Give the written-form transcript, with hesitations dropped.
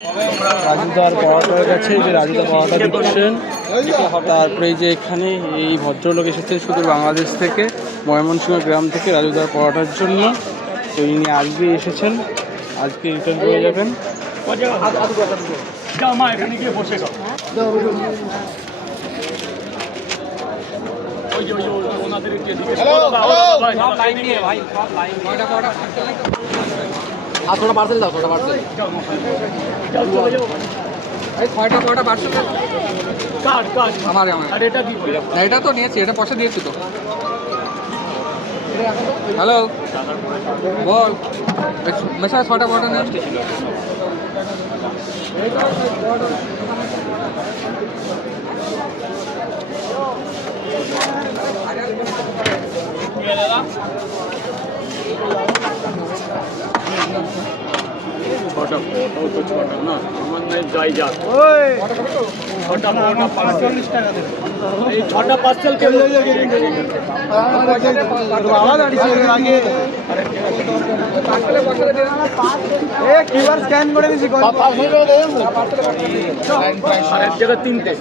রাজুদার পাওয়াটার কাছে যে রাজুদা পাওয়াটা দিচ্ছেন, তারপরে এই যে এখানে এই ভদ্রলোক এসেছেন শুধু বাংলাদেশ থেকে, ময়মনসিংহ গ্রাম থেকে রাজুদার পাওয়াটার জন্য। তো ইনি আজকে এসেছেন, আজকে রিটার্ন করে যাবেন। थोड़ा पार्सल दाओ, थोड़ा पार्सल ছয়টা কয়টা পার্সেল আমার এটা তো নিয়েছি, এটা পয়সা দিয়েছি তো। হ্যালো বল, মেশা ছয়টা কয়টা নেই। ছটা ফটো তো ছটা না, আমার নাই যাই যাক। ছটা ফটো 45 টাকা দেবে। এই ছটা পার্সেল কে আওয়াজ আসছে আগে। এ কিউআর স্ক্যান করে দিছি, পার্সেল করে দেন। আর এক জায়গা তিনটে